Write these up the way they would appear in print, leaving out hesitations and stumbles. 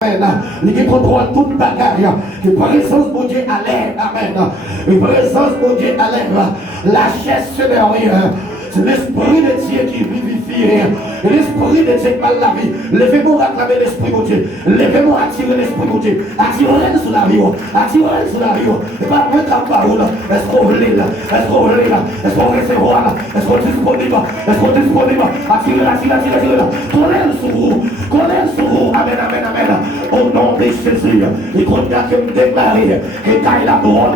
Il contrôle toute bagaille. Que présence de Dieu à l'air. Amen. Que présence de Dieu à l'air. La chair se derrière. C'est l'esprit de Dieu qui vivifie. L'esprit de Dieu qui parle la vie. Levez-moi acclamer l'esprit de Dieu. Levez-moi attirer l'esprit de Dieu. Attirez-le sur la vie. Attirez-le sur la vie. Et pas mettre en parole. Est-ce qu'on lit là? Est-ce qu'on lit là? Est-ce qu'on recevoir là? Est-ce qu'on est disponible? Est-ce qu'on est disponible? Attirez-le, attirez-le. Collez-le sur vous. Collez-le sur vous. Amen, amen, amen. Au nom de Jésus. Et qu'on a que me déclarer. Et quand il a droit,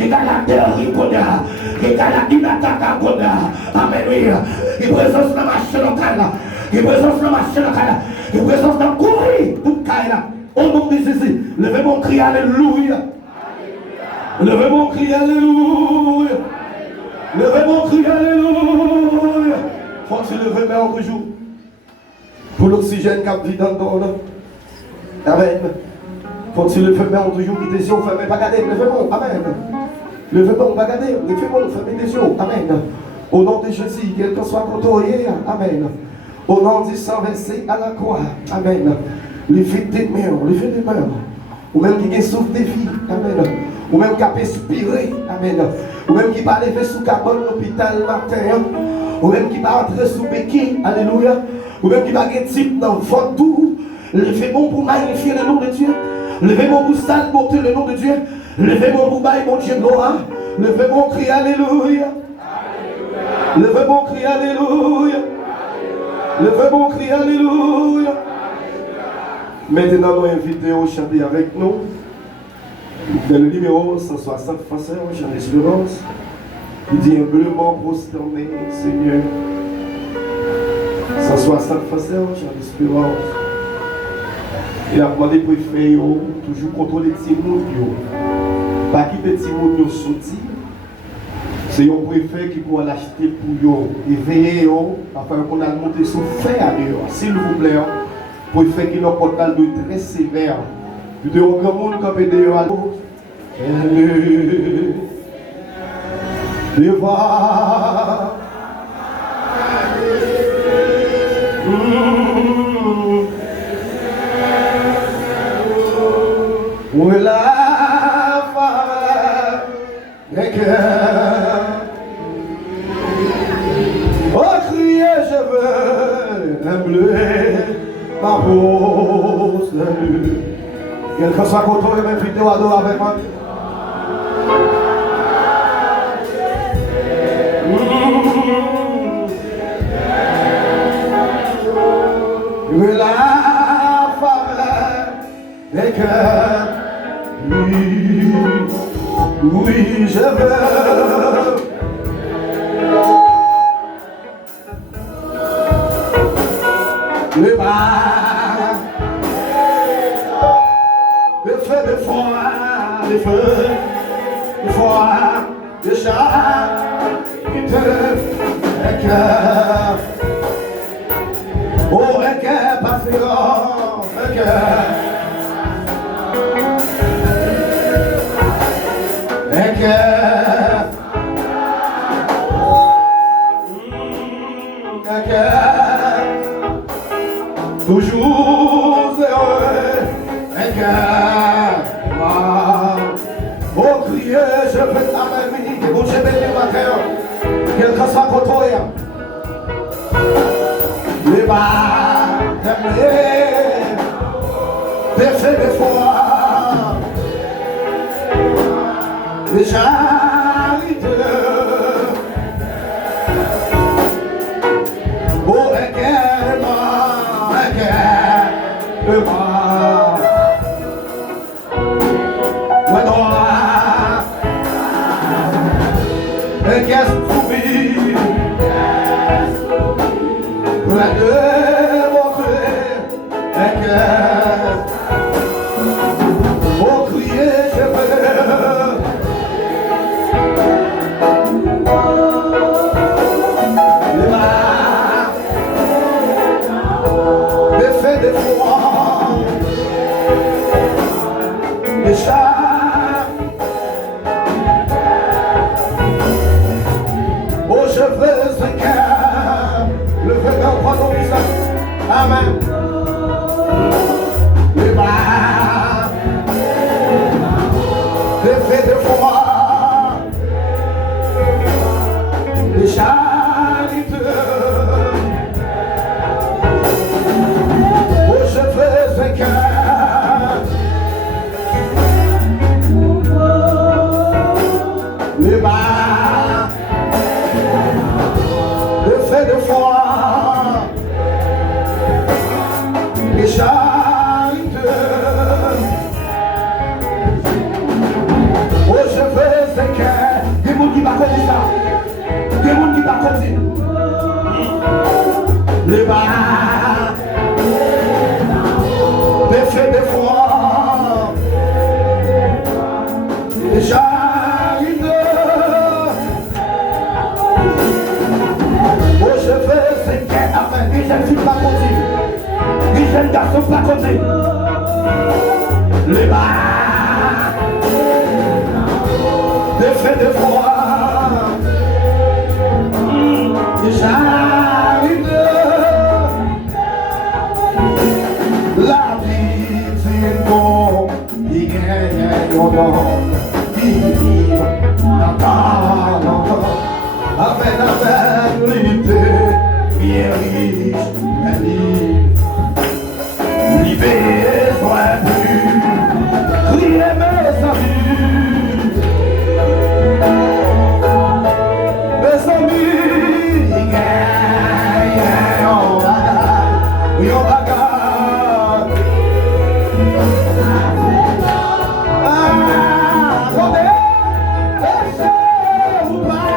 et quand la terre, et quand la inattaque, amen, oui. Il présence dans ma chaîne locale. Il présence dans ma chaîne locale. Il présence dans courir tout caille. Au nom de Jésus. Levez mon cri, alléluia. Levez mon cri, alléluia. Levez mon cri, alléluia. Faut que tu le remets en jour. Pour l'oxygène qui vit dans le monde. Amen. Faut que tu le remets en jour. Qui t'es fermé, pas garder. Levez-moi. Amen. Levez-moi, pas garder. Levez-moi, fermez les yeux. Amen. Au nom de Jésus, quel que soit côtoyé. Amen. Au nom du sang versé à la croix. Amen. Levez des mains. Levez des mains. Ou même qui souffre des vies. Amen. Ou même qui a inspiré. Amen. Ou même qui va lever sous cabane l'hôpital matin. Ou même qui va entrer sous béquille. Alléluia. Ou même qui va être type dans votre tour. Levez-moi pour magnifier le nom de Dieu. Levez-moi pour saluer porter le nom de Dieu. Levez-moi pour bailler mon Dieu gloire. Levez-moi crier alléluia. Levez-moi crier alléluia. Levez-moi crier alléluia. Maintenant, nous invitons à chanter avec nous. Dans le numéro 160 français, on chante l'espérance. Il dit humblement prosterné, Seigneur. 160 français, on chante l'espérance. Il a demandé pour faire toujours contrôler les petits mots. Pas qui les petits mots sortis. C'est un préfet qui pourra l'acheter pour eux et veiller afin qu'on a monté son fait à dehors. S'il vous plaît, préfet qui n'a pas de très sévère. Puis de grand monde comme dehors. Devant. Où est la femme des cœurs? Oh, crier, je veux trembler ma peau salut. Quelqu'un soit content et m'inviter à adorer avec moi. Où est la femme des cœurs? Oui, oui, je veux. Le bas, le feu de froid, le feu de froid, le chat, le cœur. Oh, un cœur patient, un cœur. Un cœur, toujours heureux, un cœur, oh crier, je veux ta vie, que vous j'ai béni ma cœur, quelqu'un soit content, les bas, des faits de foi. Déjà, oh, un cœur, le bas, ouais, noir, un cœur soumis, la démontrer, un cœur, oh, crier, je veux. Le bas, des faits de foi, j'arrive. Oh, je fais ce qu'est amen. Et je ne suis pas connu. Et je ne garçon pas connu. Le bas, des faits de foi, j'arrive. La vie, c'est bon. Il gagne au nom. Il vit dans ta langue. Avec la vérité, bien riche, et libre. Libéré, sois plus. Criez mes amis. Mes amis, on bagarre. Attendez, laissez-vous pas.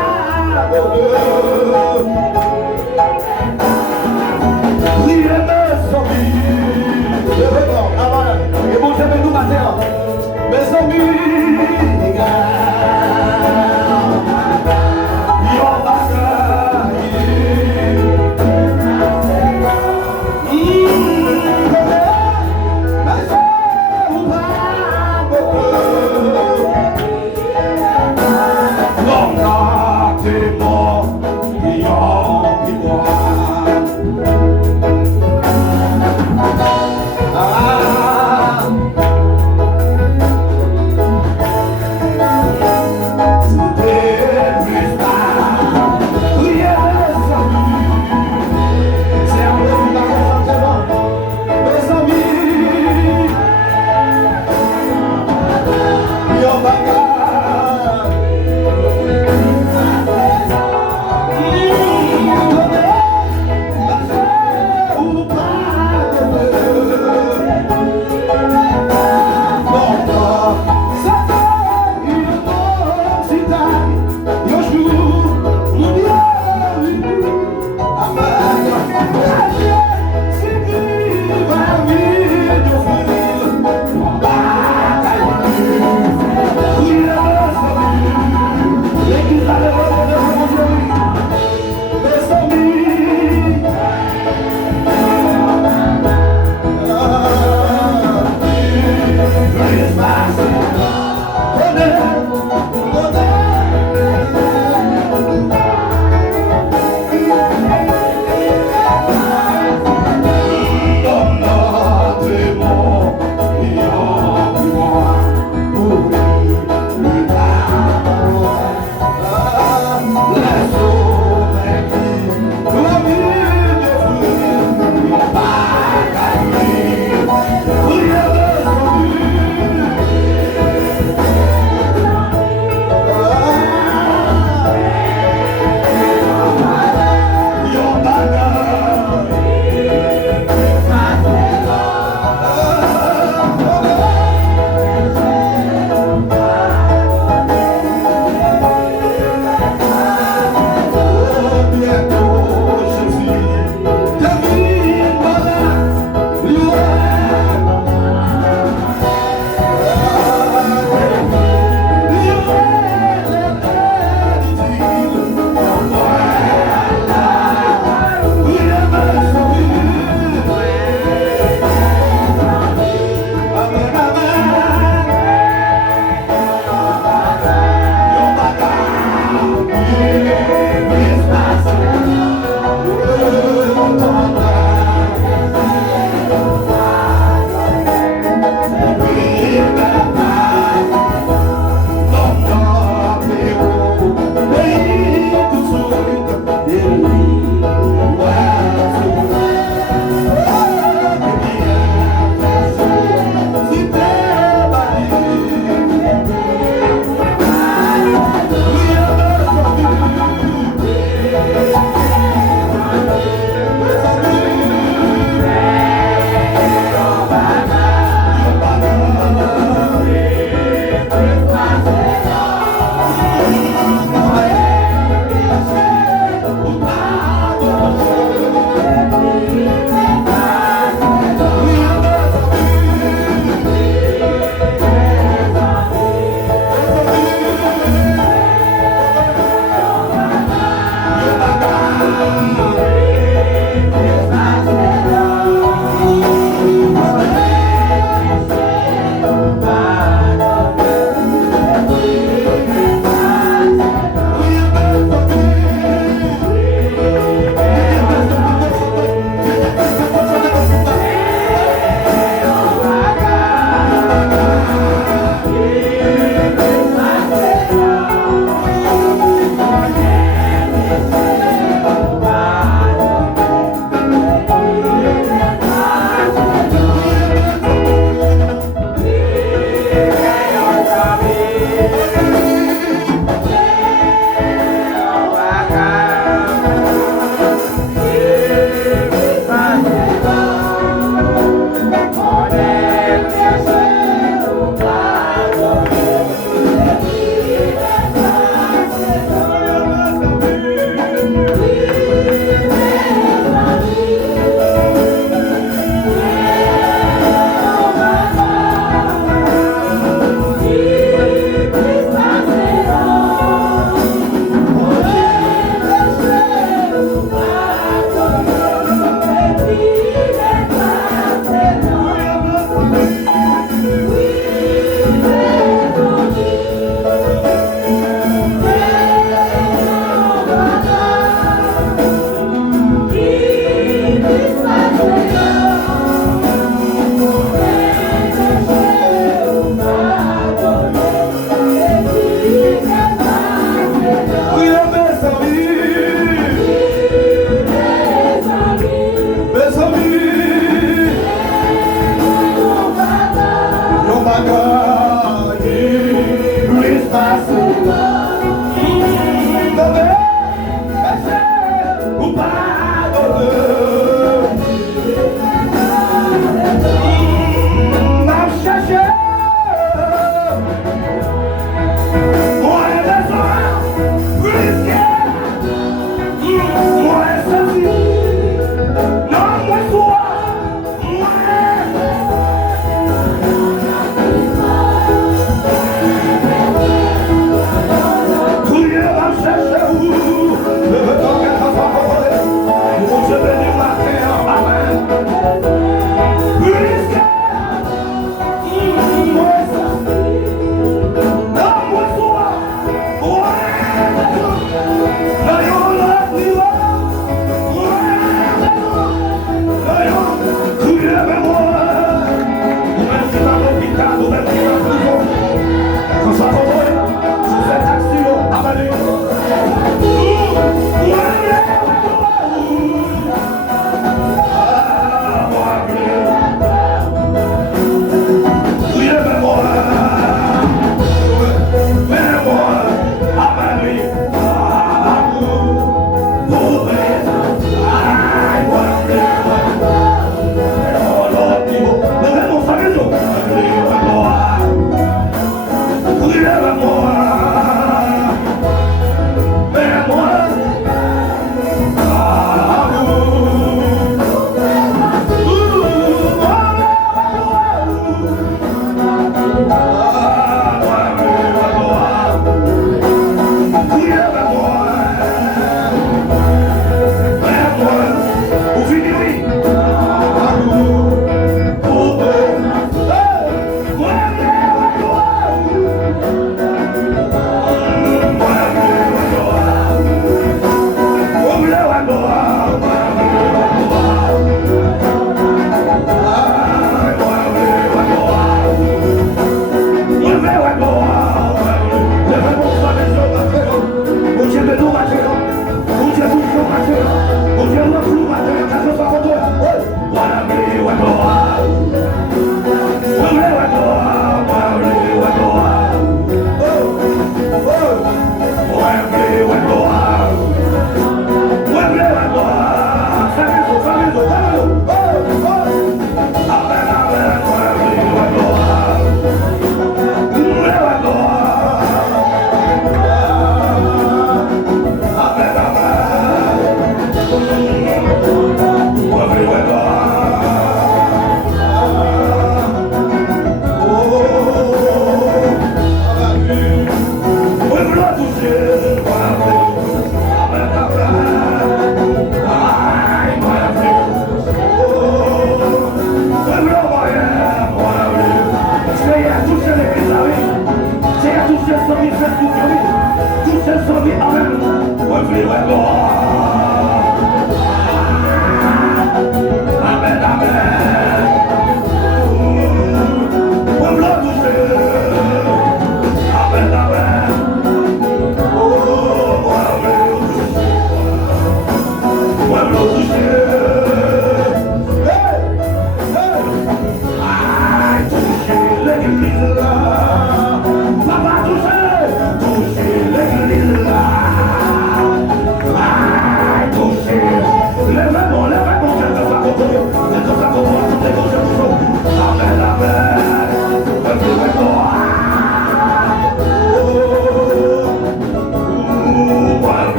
Amen.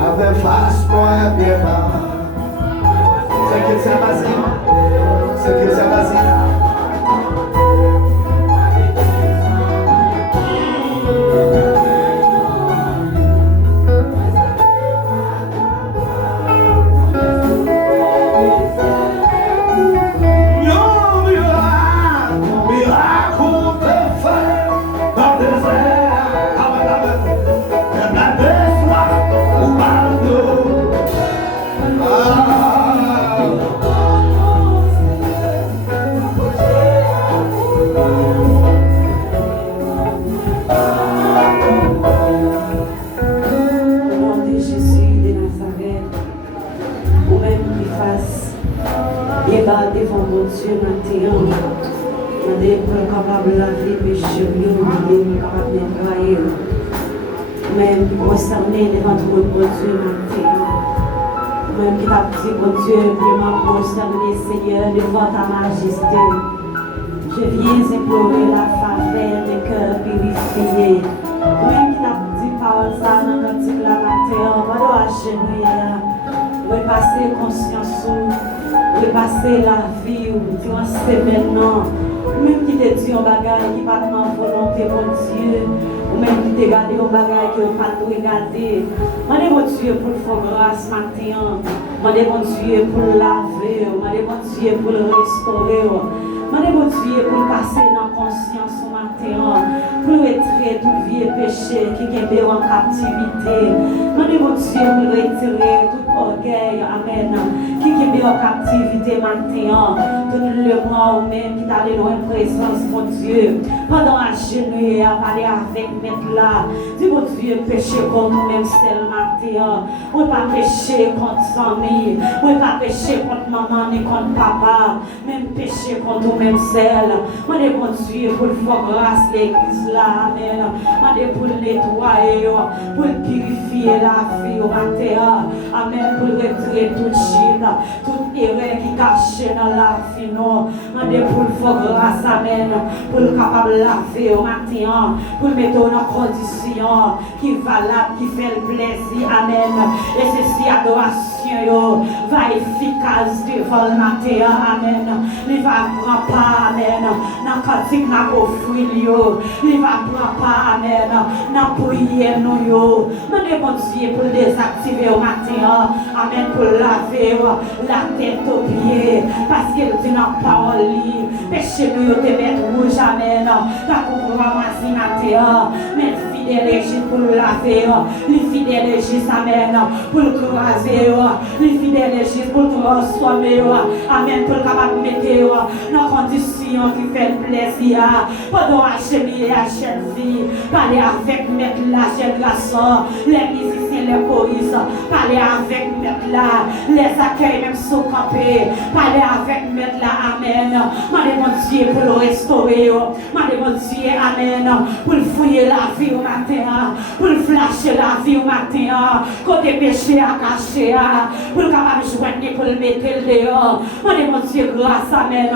Ave face moi bien bas. C'est que c'est Basile. C'est que c'est Basile. Devant mon Dieu, maintenant, on est capable de laver mes cheveux, on est capable de nettoyer, même concerné devant mon Dieu, maintenant, même qui t'a dit, mon Dieu, vraiment concerné, Seigneur, devant ta majesté. Je viens implorer la faveur des cœurs purifiés. Même qui t'a dit, par ça, dans l'article la matin, on va agenouiller, repasser conscience. Repasser la vie ou tu en sais maintenant. Même qui te dit un bagage qui pas de volonté, mon Dieu. Ou même qui te regarde un bagage qui pas de regarder. Mandez mon Dieu pour le faire grâce matin. Mandez mon Dieu pour le laver. Mandez mon Dieu pour le restaurer. Mandez mon Dieu pour passer dans la conscience matin. Pour retirer tout vieux péché qui est en captivité. Mandez mon Dieu pour retirer tout orgueil. Amen. Qui est en captivité maintenant. Donne le moi ou même qui t'a loin de présence, mon Dieu. Pendant à genoux, à parler avec maître là. Dis mon Dieu, péché contre nous-mêmes seulement. On ne pas pécher contre famille. On ne pas pécher contre maman ni contre papa. Même péché contre nous-mêmes seuls. On est mon Dieu pour le faire grâce l'église là. Amen. On est pour le nettoyer, pour le purifier la vie au matin. Amen. Pour retirer toute chine, toute erreur qui cache dans la vie. On est pour le faire grâce. Amen. Pour le capable de laver au matin. Pour le mettre dans condition qui est valable, qui fait le plaisir. Amen. Et ceci, adoration, va efficace devant le matin. Amen. Il va prendre pas. Amen. Dans cantique, n'a offrir. Il va prendre pas. Amen. Dans prière, nous. On est bon Dieu pour le désactiver au matin. Amen. Pour laver la tête aux pieds. Parce qu'il dit dans la parole. Péché nous te mettre rouge. Amen. T'as compris ma matin. Mais fidèle est juste pour le laver. Les fidèles est juste. Amen. Pour le croiser. Les fidèles est juste pour le transformer. Amen. Pour le capable de mettre dans condition qui fait plaisir. Pendant à cheminer à chaque vie. Parler avec mettre la jeune garçon. Les musiciens, les choristes. Parler avec mettre là. Les accueils même sous campé. Parler avec mettre là. Amen. Mandez mon Dieu pour le restaurer. Mandez mon Dieu. Amen. Pour le fouiller la vie au matin. Pour le flasher la vie au matin. Côté péché à cacher. Pour le capable de joindre pour le mettre dehors. Mandez mon Dieu grâce. Amen.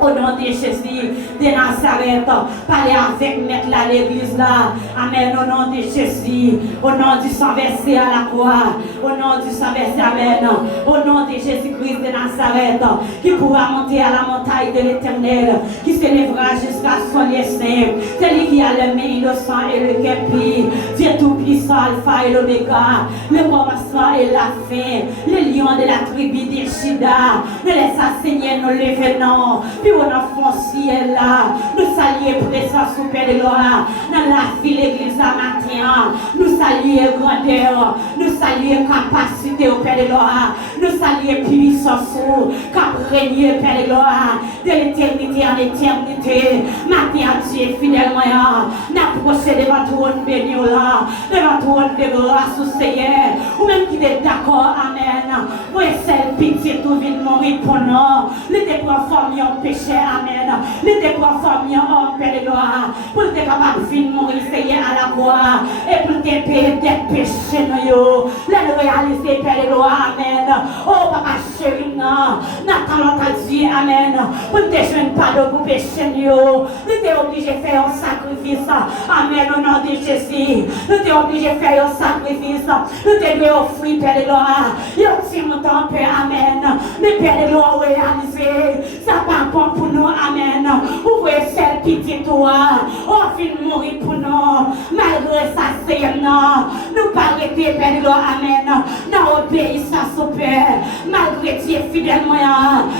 Au nom de Jésus, de Nazareth, parlez avec mettre là l'église là. Amen. Au nom de Jésus, au nom du sang versé à la croix, au nom du sang versé, amen. Au nom de Jésus-Christ de Nazareth, qui pourra monter à la montagne de l'Éternel, qui s'élèvera jusqu'à son lieu saint. C'est lui qui a le main innocent et le cœur pur. Dieu tout-puissant, Alpha et l'Oméga, le commencement et la fin, le lion de la tribu de Shida. Ne laisse pas Seigneur nous lever, non. Puis on enfant ciel là, nous saluons présence au Père de gloire, dans la vie l'église à matin, nous saluons grandeur, nous saluons capacité au Père de gloire, nous saluons puissance, cap régner Père de gloire, de l'éternité en éternité, matin Dieu fidèlement, n'a procédé devant trône béni là, devant trône de grâce au Seigneur, ou même qui est d'accord, amen, moi c'est pitié tout vite mourir pour nous, les déproformés en péché. Amen. Les déproformés en Père de gloire. Pour être capable de mourir, Seigneur, à la croix. Et pour te payer des péchés, nous. Les réaliser, Père de gloire. Amen. Oh, papa chéri, n'attendons pas Dieu. Amen. Pour te jeune pardon pour péché, nous. Nous t'es obligé de faire un sacrifice. Amen. Au nom de Jésus. Nous t'es obligé de faire un sacrifice. Nous devons offrir, Père de gloire. Il y a aussi mon temps, Père, amen. Mais Père de gloire, réaliser. Ça pas bon pour nous, amen. Ouvrez celle pitié, toi. On finit mourir pour nous. Malgré ça, c'est non. Nous pas arrêter, Père de gloire, amen. Dans l'obéissance au Père. Malgré Dieu fidèlement,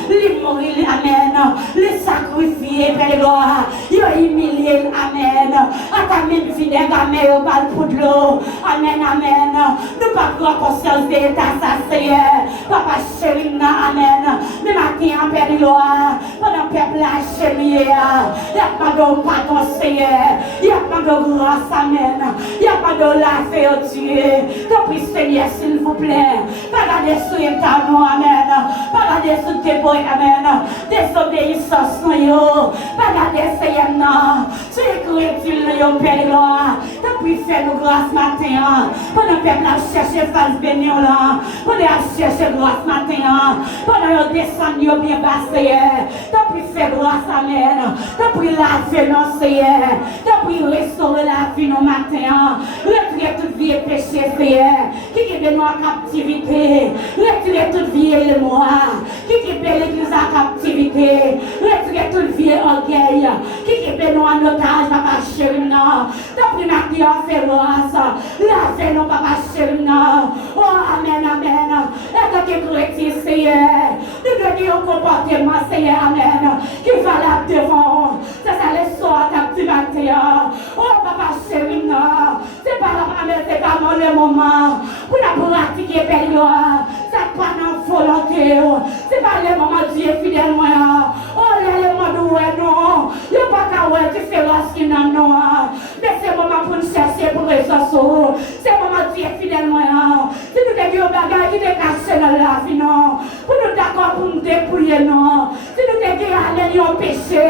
les mourir, amen. Les sacrifier, Père de gloire. Il a humilié, amen. À ta même fidèle, amen, au bal pour de l'eau. Amen, amen. Nous pas prendre conscience de l'état, ça, Seigneur. Papa chéri, amen. Mais maintenant, Père de gloire, pendant que le peuple a chéri, il y a pas de pardon, Seigneur. Il y a pas de grâce, amen. Il y a pas de la fait au Dieu. Donc, Seigneur, s'il vous plaît. Pas garder sur les talons, amen. Pas garder sur tes boys, amen. Désobéissance, non. Pas garder, Seigneur, non. Tu es créature, Père de gloire. Donc, fais nous grâce matin. Pendant que le peuple a cherché face bénir là. Pendant qu'il a cherché grâce matin. Pendant qu'il a descendu bien bas, Seigneur. Donc, fais grâce, amen. Donc, laver nos Seigneur. Donc, restaurer la vie nos matins. Retirer toute vie et péché, Seigneur. Qui est nous en captivité. Retirer toute vie et moi. Qui est l'église en captivité. Retirer toute vie et orgueil. Qui est nous en otage, papa chéri. Donc, maintenant, fais grâce. Lavez-nous, papa chéri. Oh, amen, amen. Et tant que chrétien, Seigneur. Nous devons un comportement, Seigneur, amen. Qui va là devant. C'est ça les soirs d'activité. Oh, papa chéri. C'est pas la amen, c'est pas le moment. Pour la pratiquer, Père gloire. C'est pas notre volonté. C'est pas le moment de Dieu fidèlement. Oh, le moment où non. Il n'y a pas qu'à voir différence qui n'a non. Mais c'est le moment pour nous chercher pour les ressources. C'est le moment de Dieu fidèlement. Si nous devons bagarre qui est caché dans la vie, non. Pour nous d'accord pour nous dépouiller, non. Si nous devons aller au péché,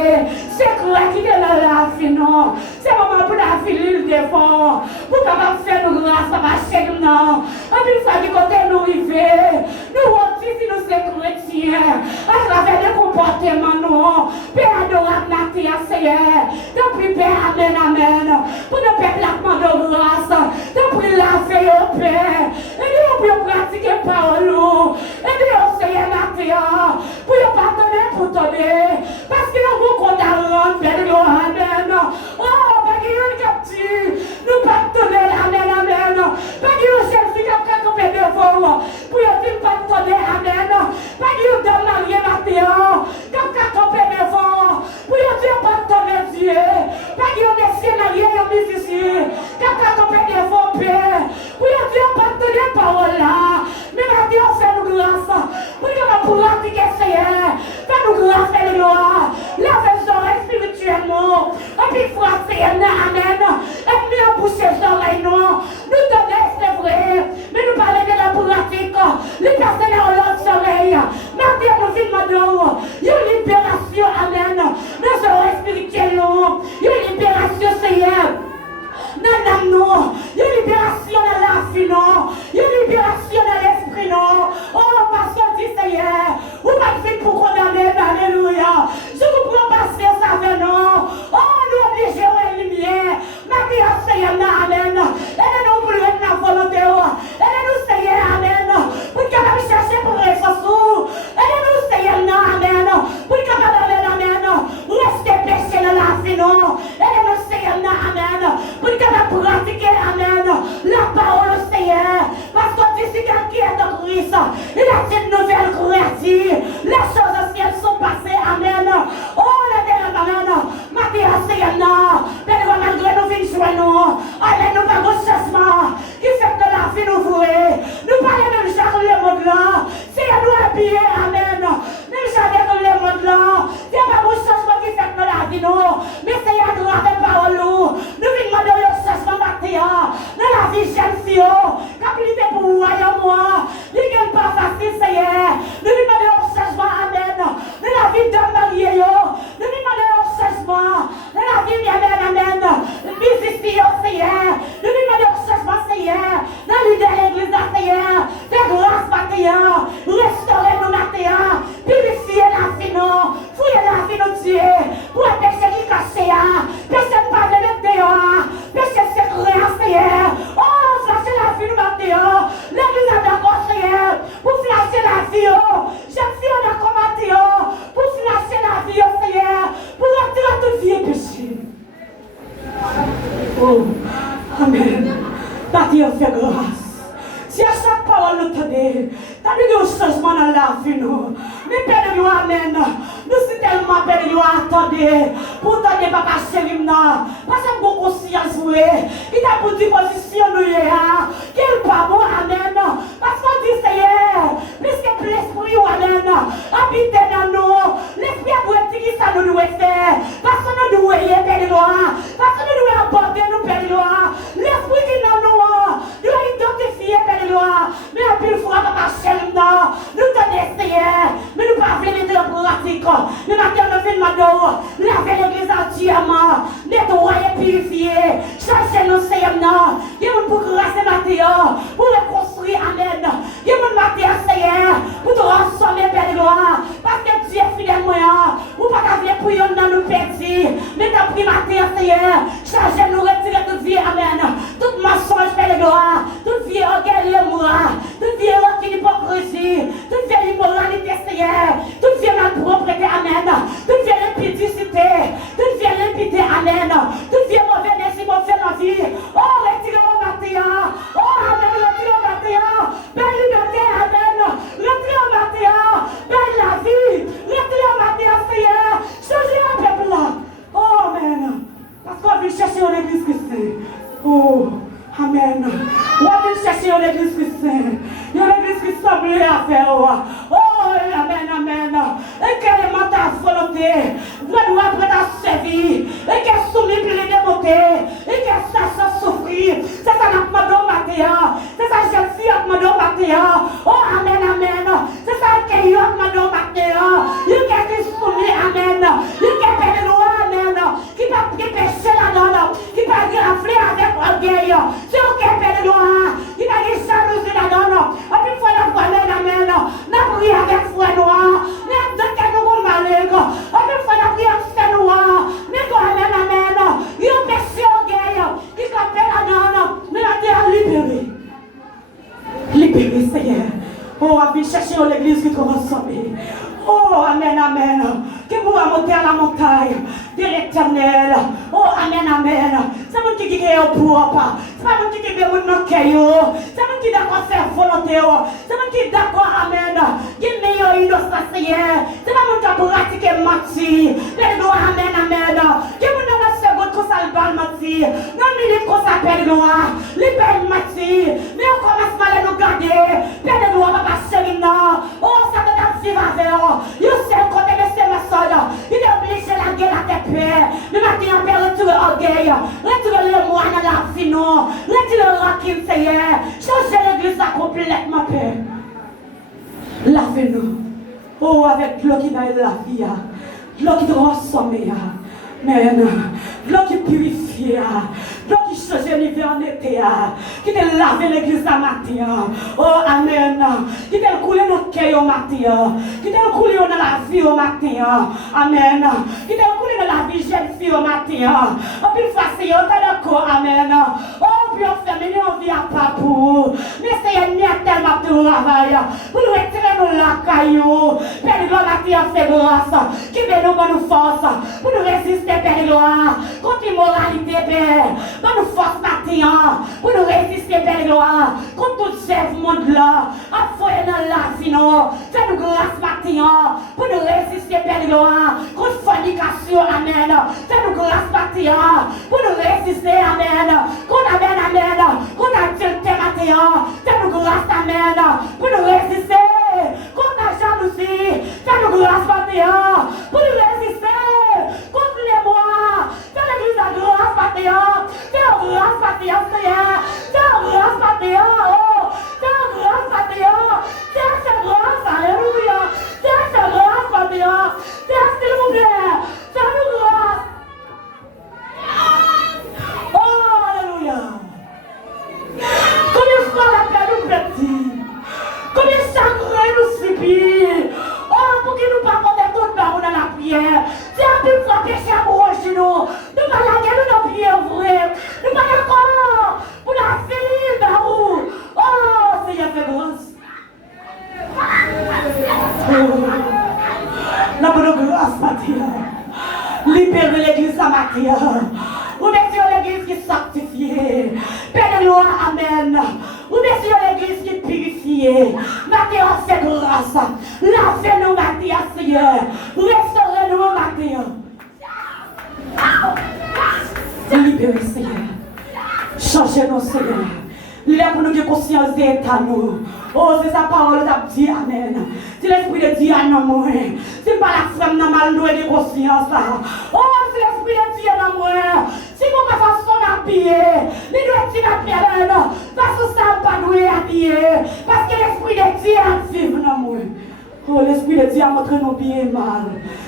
c'est quoi qui est dans la vie, non. C'est le moment pour la vie, l'île devant. Pour capable faire nos grâces, papa chez nous, non. En plus, ça dit côté nous arriver. Nous aussi, si nous sommes chrétiens, à travers des comportements, non. Père adorable, la terre, Seigneur. Depuis Père, amen, amen. Pour nos peuples, la de grâce. Depuis la veille au Père. Et nous pouvons pratiquer parole. Et nous, Seigneur, la terre. Pour nous pardonner, pour donner. Parce que nous vous condamnons, Père, amen. Oh, parce qu'il y a un captif. Nous pardonner, amen, amen. Parce qu'il y a un chef qui a campé devant. Pour nous pardonner, amen. Pas de marier la terre. Comme matin, fait grâce. Si à chaque parole nous tenons, t'as vu un changement dans la vie, nous. Mais Père de gloire, amen. Nous sommes tellement, Père de gloire, attendez. Pour t'aider, papa chéri, parce que beaucoup conscience, oui. Il t'a pour dire position, nous, quel pas bon, amen. Parce qu'on dit, Seigneur, puisque l'esprit, amen, habite dans nous. L'esprit a beau dire ça nous doit faire. Parce que nous devons y Père de gloire. Parce que nous devons apporter, nous, Père de gloire. L'esprit qui est dans nous, doit identifier, Père de gloire. Mais à plus fois, papa chéri, nous tenons, Seigneur. Mais nous ne pouvons pas mettre en pratique. Nous n'avons pas de laver l'église entièrement. Nettoyer, purifier. Chercher nos Seigneur. Il y a pour grâce matin. Pour reconstruire. Amen. Il y a mon matin, Seigneur. Pour te rassembler, Père de gloire. Parce que Dieu est fidèle, moi. Ou pas qu'à venir pour nous dans nous perdre. Mais t'as pris matin, Seigneur. Chargez nous, retirer toute vie. Amen. Toute mensonge, Père de gloire. Toute vie orgueil, moi. Toute vie hypocrisie. Toute vie immoralité, Seigneur. Toute vie malpropreté, amen. Toute vie impudicité. Toute vie limpidité, amen. Toute vie mauvaise, si mon fait la vie. Oh, retirez-le matin. Oh, amen, retirez-le matin. Belle liberté, amen. Retirez-le matin. Belle la vie. Retirez-le matin, Seigneur. Changez un peuple là. Oh, amen. Parce qu'on vient chercher une église qui c'est. Oh, amen. On vient chercher une église qui c'est. Il y a une église qui semble à faire. Oh, amen, amen. Et qu'elle est ta volonté. Vous doit prêter à servir. Et qu'elle soumise pour les démonter. Et qu'elle sache sans souffrir. C'est ça notre madame matin. C'est ça jeune fille notre madame matin. Oh, amen, amen. C'est ça qu'elle est notre madame matin. Il y a qui soumis, amen. Il y a qui loi, amen. Qui va pécher la donne. Qui va rafler avec orgueil. C'est ok, père de loi. Qui va jalousie la donne. Et puis, il faut la voir, amen. N'a prié avec foi noire. N'a dit que nous malheur. Et puis, il faut la prier avec foi noire. Mais quoi, amen, amen. Il y a un péché orgueil. Qui va la donne. Mais la terre libérée. Libérée, Seigneur. Oh, à venir chercher l'église qui te ressemble. Oh, amen, amen. Que vous monter à la montagne de l'éternel. Oh, amen, amen. C'est mon qui est au propre. C'est pas mon qui est mon caillou. C'est mon qui est d'accord faire volonté. C'est mon qui est d'accord, amen. Qui est meilleur innocent, Seigneur. C'est pas mon qui a pratiqué menti. Les gloires, amen, amen. Qui est mon dans la seconde qu'on s'albale menti. Non, mais les qu'on s'appelle gloire. Les belles menti. Mais on commence mal à nous garder. Père de gloire, papa, chérie, non. Oh, ça te donne vivre avec. Il sait côté de ces messages. Il est obligé de la guerre à tes pères. Mais maintenant, on peut retirer l'orgueil. Retirer le moi dans la vie, non. Retirer le raquin, Seigneur. Changer l'église complètement, Père. Lavez-nous. Oh, avec l'eau qui va la vie. L'eau qui te ressemble. Amen. L'eau qui purifie. L'eau qui change l'hiver en été. Qui te lave l'église à matin. Oh, amen. Qui te coule notre cœur au matin. Qui te coule dans la vie au matin. Amen. Qui te coule dans la vie jeune fille au matin. Oh, puis facile, on t'a d'accord. Amen. Oh, puis on fait mener en vie à papou. Mais c'est un mien tellement de travail. Pour nous retirer nos lacaillots. Père de gloire, matin, fait grâce. Qui veut nous bonne force. Pour nous résister, Père de gloire. Contre l'immoralité, Père. Bonne force, matin. Pour nous résister, Père de gloire. Contre tout ce monde-là. À foyer dans la vie, non. Fais-nous grâce, matin. Pour nous résister, Père de gloire. Contre fornication, amen. Fais-nous grâce, matin. Pour nous résister, amen. Contre amen, amen. Contre adulté, matin. Fais-nous grâce, amen. Pour nous résister. Contre la jalousie. Fais-nous grâce, matin. Pour nous résister. Contre les mois. Fais l'église à grâce, matin. Fais grâce, matin, Seigneur. Fais grâce, matin. Oh. Fais grâce, matin. Fais grâce, alléluia. Fais grâce, matin. Fais s'il vous plaît. Fais-nous grâce. Oh, alléluia. Combien de fois la paix nous petit? Combien de chagrin nous subit? Oh, pour qu'il nous pas connaître tout dans la prière. C'est un peu pour pécher à nous. Nous pas la guerre, nous pas prier vrai. Nous pas d'accord. nous avons conscience d'état nous. Oh, c'est sa parole t'a dit, amen. Si l'esprit de Dieu a non moi, c'est pas la femme n'a mal doué de conscience là. Oh, c'est l'esprit de Dieu non moi. Si vous pas façon d'habiller, il doit être d'habiller là. Parce que ça pas doué habiller. Parce que l'esprit de Dieu a vivre non moi. Oh, l'esprit de Dieu a montré nos bien mal.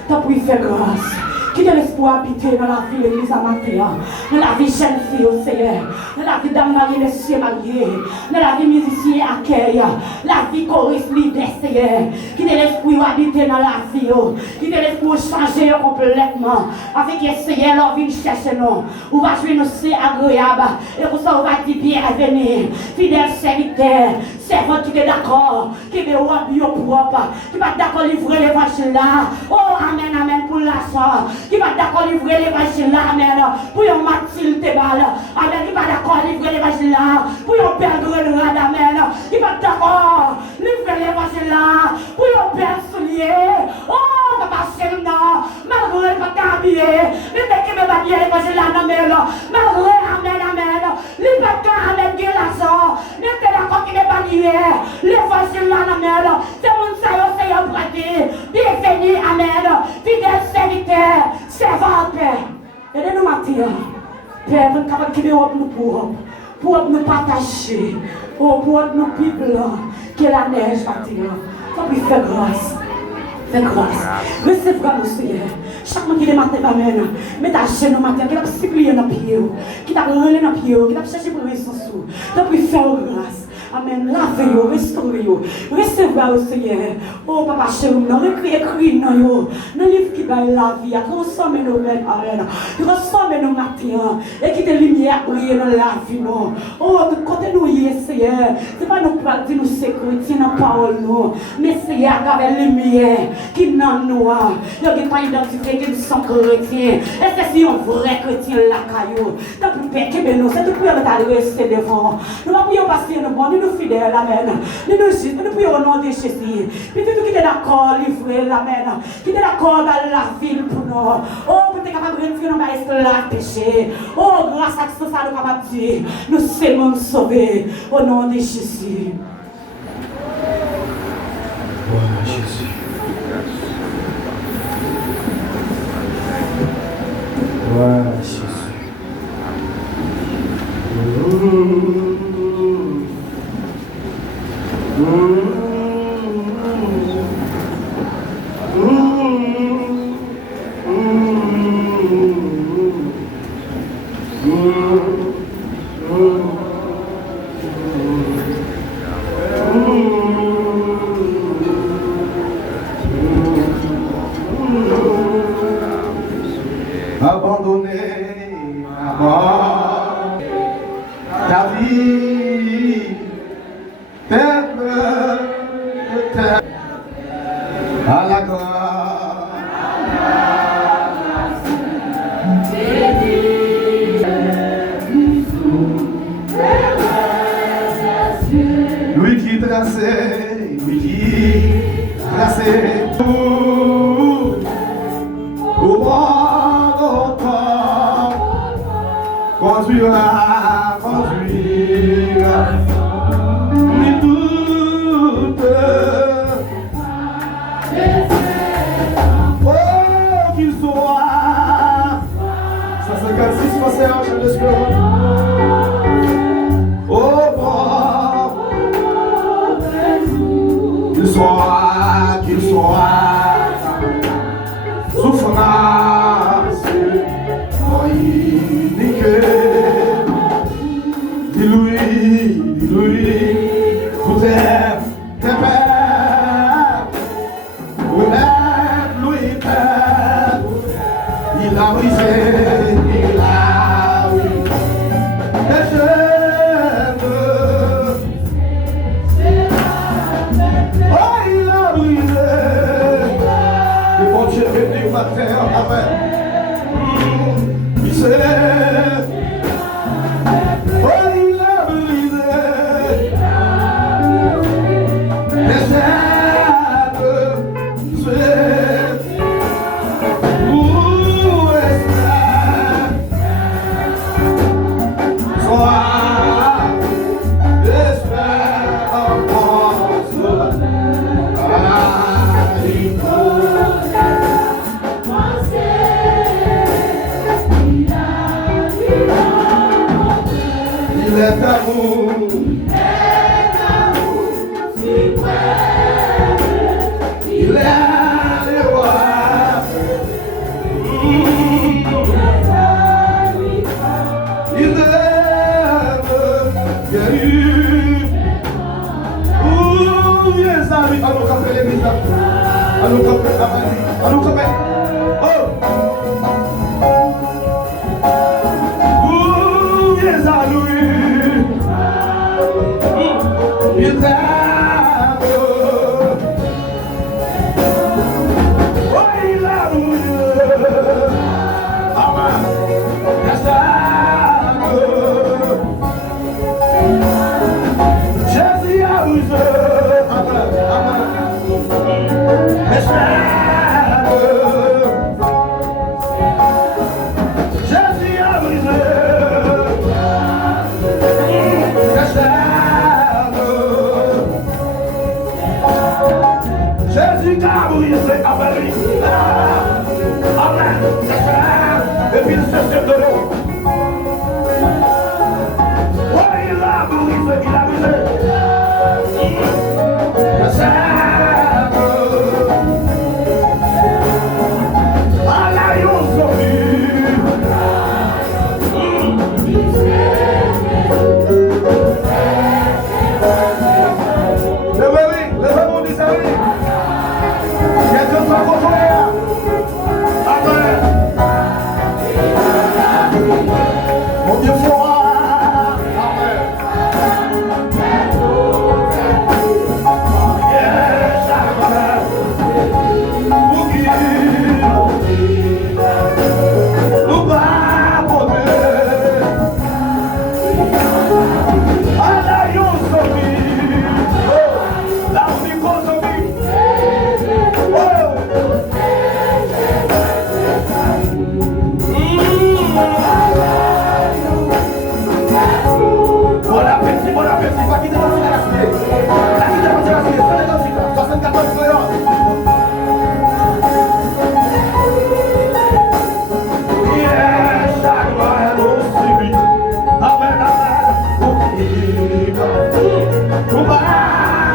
T'as pu faire grâce. Qui de l'espoir habiter dans la vie de l'église à matin, dans la vie jeune fille au Seigneur, dans la vie d'âme mariée, monsieur marié, dans la vie musicien accueil, la vie choriste leader Seigneur, qui de l'espoir habiter dans la vie, qui de l'espoir changer complètement, avec que Seigneur leur vie chercher nous, on va jouer nous c'est agréable, et pour ça on va dire bienvenue, fidèle serviteur, servant qui est d'accord, qui est au bio propre, qui va d'accord livrer l'évangile là, oh amen, amen pour l'argent. Qui va d'accord livrer l'évangile là, amen, pour yon Mathilde Tebal, amen, qui va d'accord livrer l'évangile là, pour yon Père Grenade, amen, qui va d'accord livrer l'évangile là, pour yon Père Soulier, oh, papa Chelna, malgré pas t'habiller, mais dès que me va dire l'évangile là, amen, malgré, amen, amen, les pas amen, qui l'argent, mais t'es d'accord qui me va dire l'évangile là, amen, c'est mon saillot, c'est yon pratique, bienvenue, amen, fidèle serviteur. Servant, Père, aidez-nous matin. Père, nous sommes capables de nous pour nous partager, pour nous plus blanc que la neige matin. Faut faire grâce. Fais grâce. Recevez-nous, Seigneur. Chaque monde qui est matin, amen. Mais ta chaîne matin, qui t'a supplié dans le pied, qui t'a relé dans le pied, qui t'a cherché pour les ressources. T'as pu faire grâce. Amen. Lavez-vous, restaurez-vous. Recevez-vous, Seigneur. Oh, papa chéri, nous écrit dans le livre qui va la vie. Transformez-nous, amen. Transformez-nous matin. Et qui te lumière briller dans la vie, non. Oh, de côté nous, Seigneur. Ce n'est pas nous pour dire nous sécurité dans la parole, non. Mais Seigneur, avec la lumière qui est dans nous. Nous n'avons pas identifié que nous sommes chrétiens. Et c'est si un vrai chrétien là, caillou. Tant pour que nous, c'est tout pour nous adresser devant. Nous ne pouvons pas passer nous bon. Nous fidèles, amen. Nous prions au nom de Jésus. Puis tout qui est d'accord, livré, amen. Qui est d'accord dans la ville pour nous. Oh, pour être capable de rentrer dans l'esclavage péché. Oh, grâce à ce que ça nous capable de dire, nous sommes sauvés au nom de Jésus. Gloire à Jésus. Gloire à Jésus. Abandonné à mort, ta vie, tes peurs, à la gloire. Lui qui traçait, au bord conduira, ni doute. Oh, qu'il soit 156 passés en chant d'espérance. Oh, bon, qu'il soit souffrance, dis-lui, vous êtes tes pères, vous êtes lui père, il a brisé, et je veux, oh il a brisé, le bon Dieu est venu matin, amen, il s'élève. Il est le roi. Il est guéri. Yes, amis, allons camper l'église. Allons camper, allons camper. Oh, yes, amis. Il est Jésus a brisé, amen. Amen. Et puis il se sert de l'eau. Oh, il a brisé, il a brisé. Mon Dieu fera. Amen. Yes, amen. Nous va porter. Alayon somi. La unico somi. Bon appétit, pas quitter la cité. La cité, la cité, 74 feuilles. Yes, amen, aussi. Amen, amen. Nous va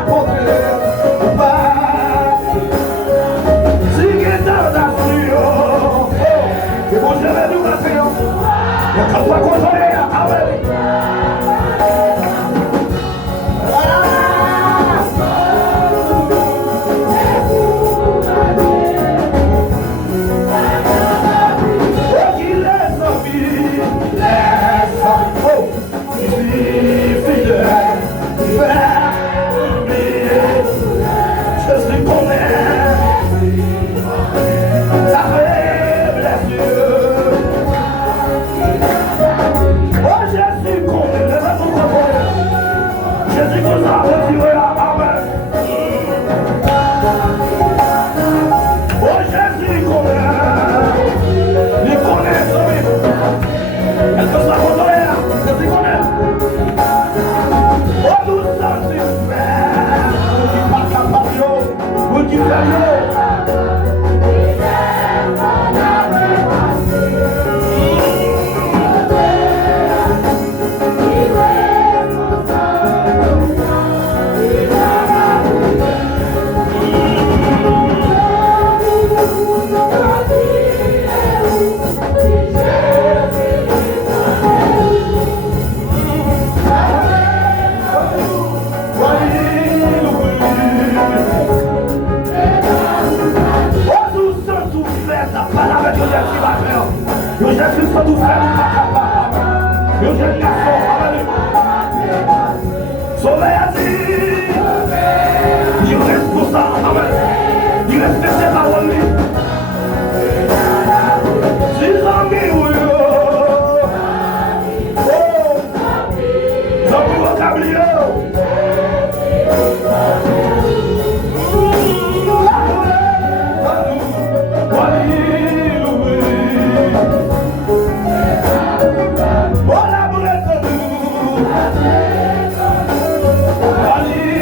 porter. Nous va. Si quelqu'un n'a su, et vous avez nous la faire. Il y a qu'à pas consoler, amen. Ali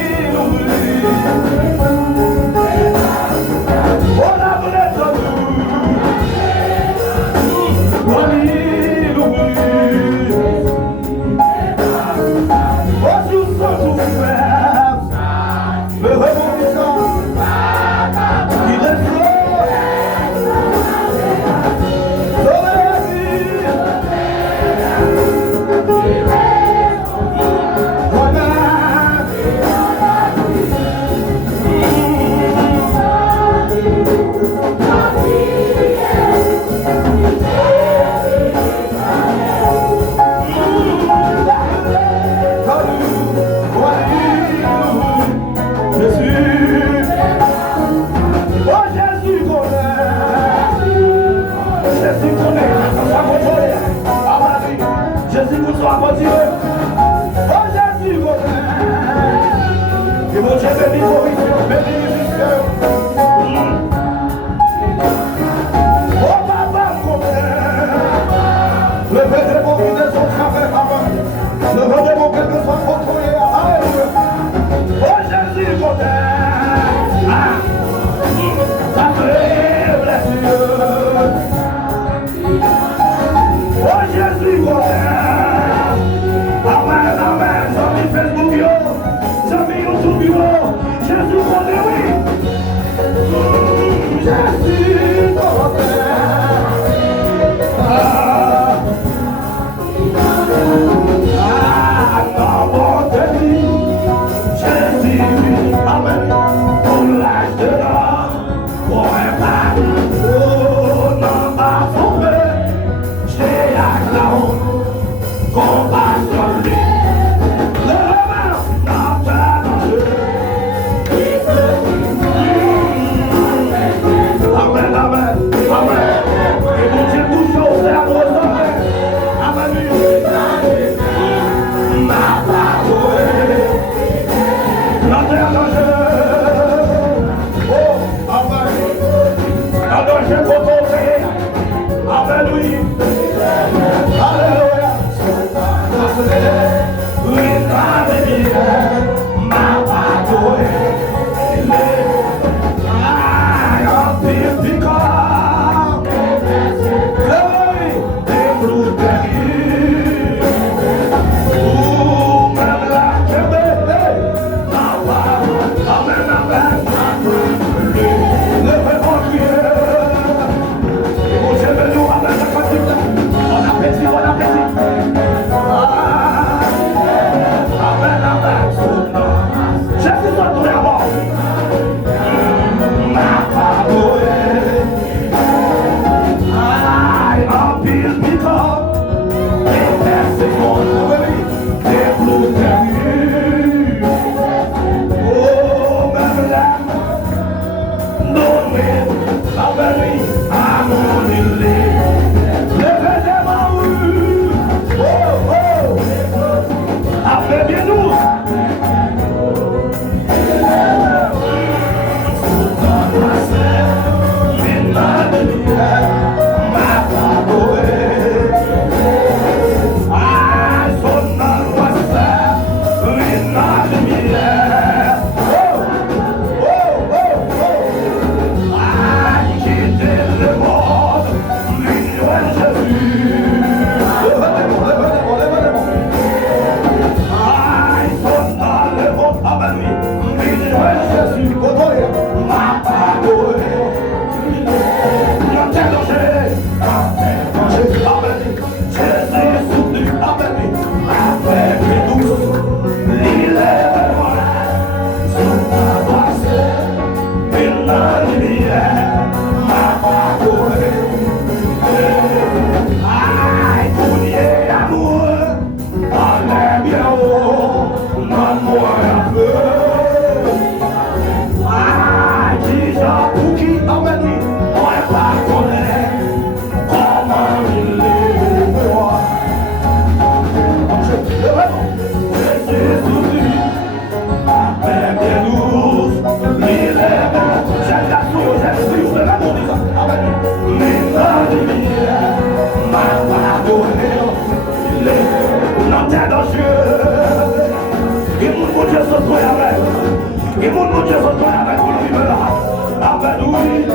sont toi avec. Et mon Dieu sont toi avec pour vivre là. Amen, oui.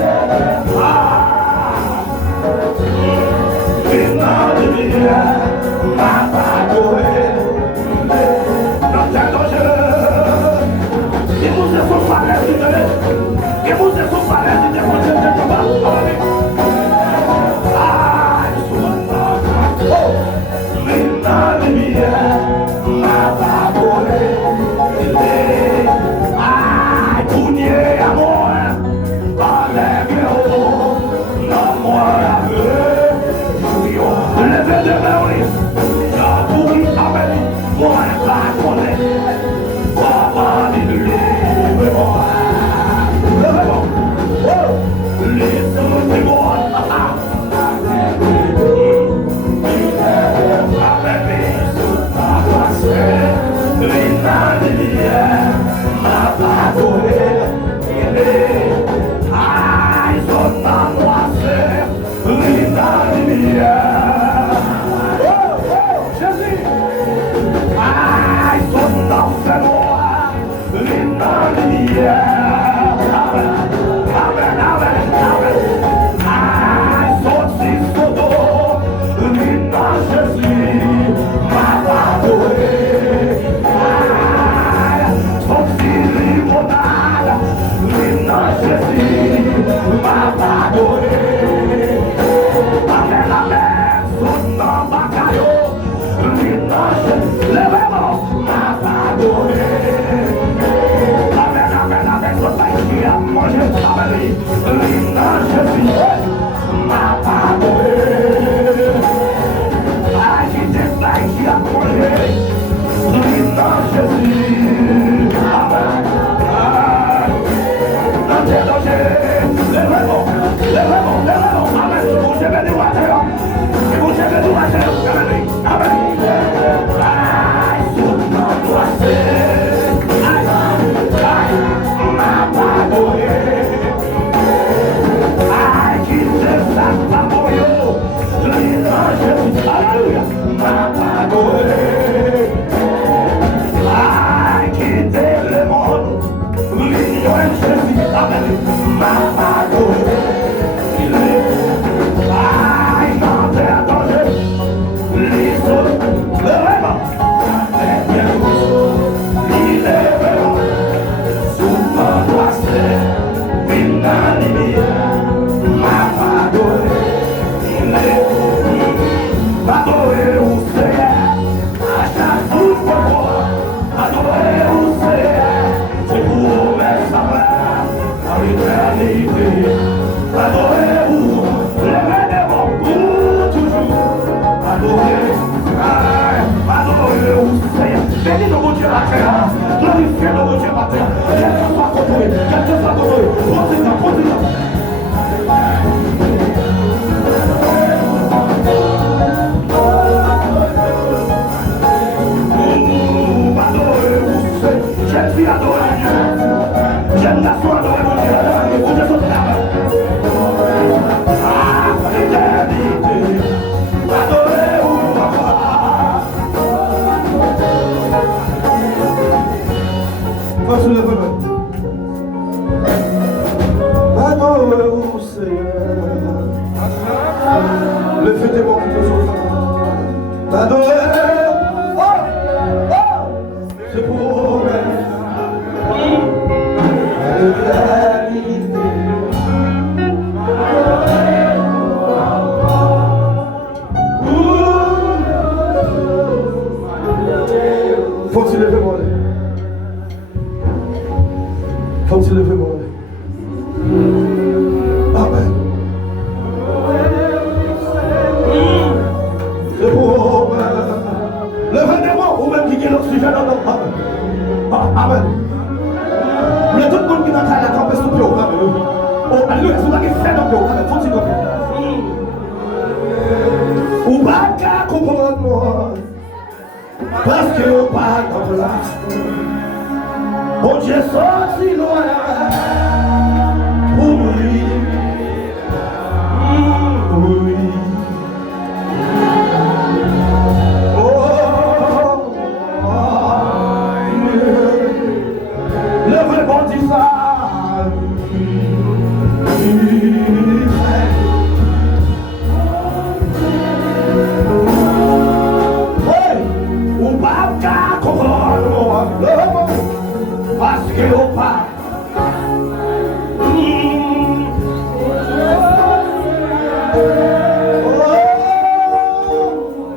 Jehovah.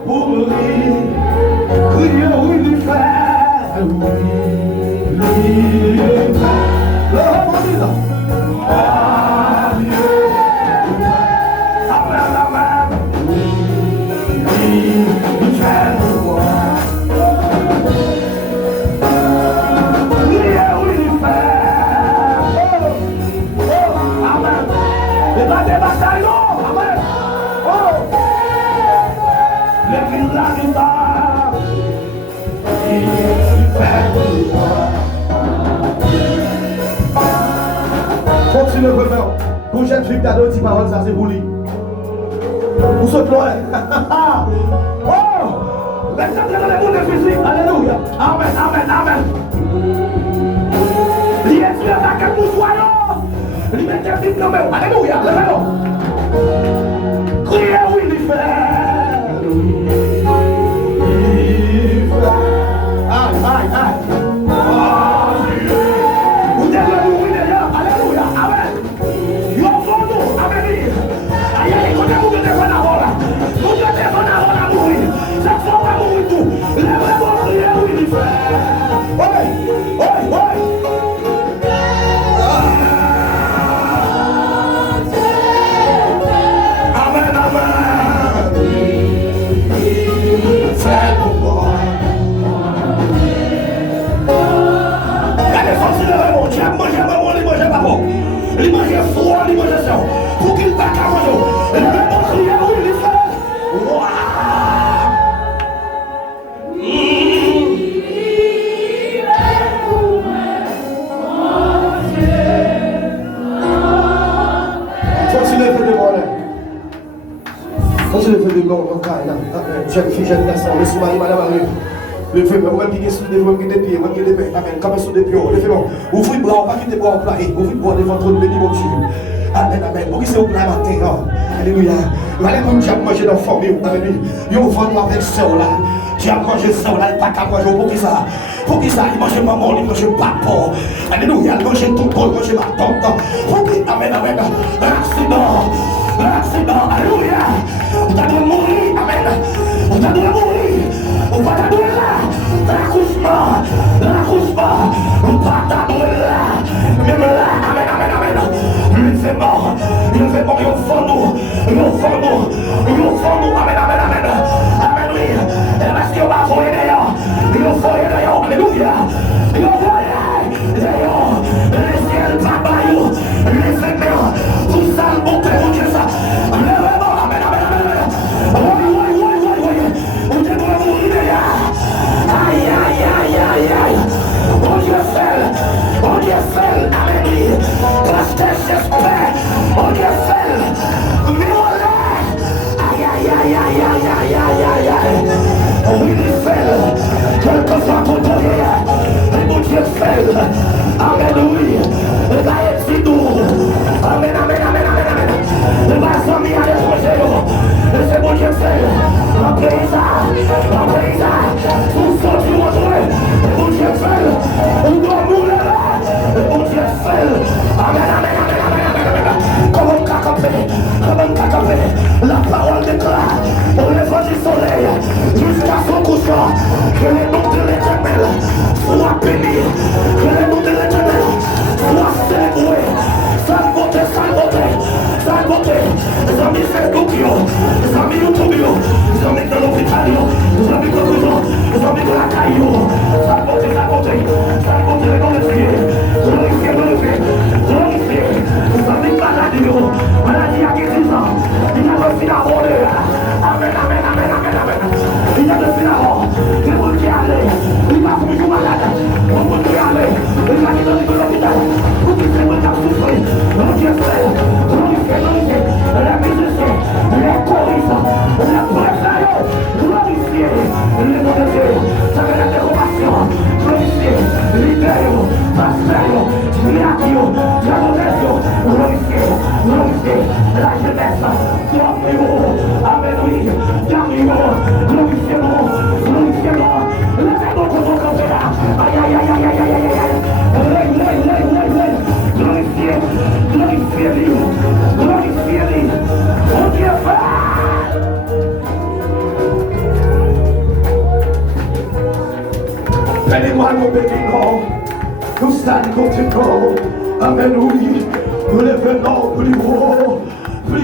Pour lui, crier oui lui faire, oui lui faire. Continue le faire. Pour jeune fille, t'as d'autres paroles, ça c'est pour lui. Pour ce plan. Oh! Laisse entrer dans les mondes de physique. Alléluia. Amen, amen, amen. Il est tué à la pour soyons. Il met un vite dans mes. Alléluia. Criez oui, il fait. Aïe, aïe, aïe. Vous devez mourir d'ailleurs. Alléluia. Amen. Yo fondo. Amen. Aïe, aïe, quand vous devez faire la rola. Vous devez faire la rola mourir. Ça va mourir tout. Lèvez-vous, criez oui, il fait. Oui, oui, oui. Amen, amen. C'est pour moi. Il mange froid, il mange ça. Pour qu'il ne pas manger. Il va montrer où il fait. Continuez de faire des volets. Continuez de faire des bons. Jeune fille, jeune garçon, le soumari, madame, le fait, on va piquer sous des pieds, on va piquer des pieds, amen, comme sous des pieds, le fait bon. Ouvrez le bras, on va quitter le bras employé, ouvrez le bras devant votre béni, mon Dieu. Amen, amen. Pour qui c'est au plein matin, alléluia. Allez, comme tu as mangé dans la famille, amen. Yo, vendu avec ça là. Tu as mangé ça là, il n'y a pas qu'à manger. Pour qui ça? Pour qui ça? Il mange maman, il mange papa. Alléluia, il mange tout le monde, il mange ma tante. Pour qui? Amen, amen. L'accident, alléluia. On t'a dû mourir, amen. On t'a dû mourir. On va t'adorer là. L'accouchement. On va t'adorer là. Même là, amen, amen, amen. Il fait mort, il au fond nous, amen, amen, amen, amen, oui, et parce qu'il va voyer d'ailleurs, il au foyer d'ailleurs, alléluia, il au foyer d'ailleurs, les ciels babayou, les fémères, tout ça, le bon Dieu, Dieu ça, amen, amen, amen, oui, on te doit mourir d'ailleurs, aïe, aïe, aïe, aïe, aïe, on Dieu fait, amen, oui, parce que j'espère, on Dieu fait, mais voilà, aïe, aïe, aïe, aïe, aïe, aïe, aïe, aïe, oui, il fait, quelquefois pour donner, et mon Dieu fait, amen, oui, et là, il est doux, amen, amen, amen, amen, amen, et ma famille à l'étranger, et c'est mon Dieu fait, un paysage, tout ça, tu retrouves, et mon Dieu fait, on doit mourir là, et mon Dieu fait, amen, amen, amen, amen, amen, amen, comme on cacampé, la parole déclare, au lèvre du soleil, jusqu'à son couchant, que les noms de l'Éternel soient bénis, que les noms de l'Éternel soient célébrés, sale beauté, les amis Facebook, les amis YouTube, les amis de l'hôpital, les amis de l'hôpital, les amis de la caillou, sale beauté, les noms de Dieu, glorifié, les amis maladie à guérison, il y a le finalement, amen, amen, amen, amen, amen, il y a le finalement, il faut y aller, il va vous jouer malade, on peut y aller, il va y aller de l'hôpital, vous qui êtes le cas souffrir, on Dieu fait, glorifié, les musiciens, les choristes, les prêtres, glorifié, les noms de Dieu, ça fait la décoration, glorifié, libérez-vous, transférez-vous, miraculeux, glorifié, la jeunesse, amen, oui, glorifiez-moi, levez-vous contre vos campés là, aïe, aïe, aïe, aïe, aïe, aïe, aïe, ça côté corps. Amen, oui. Nous levons plus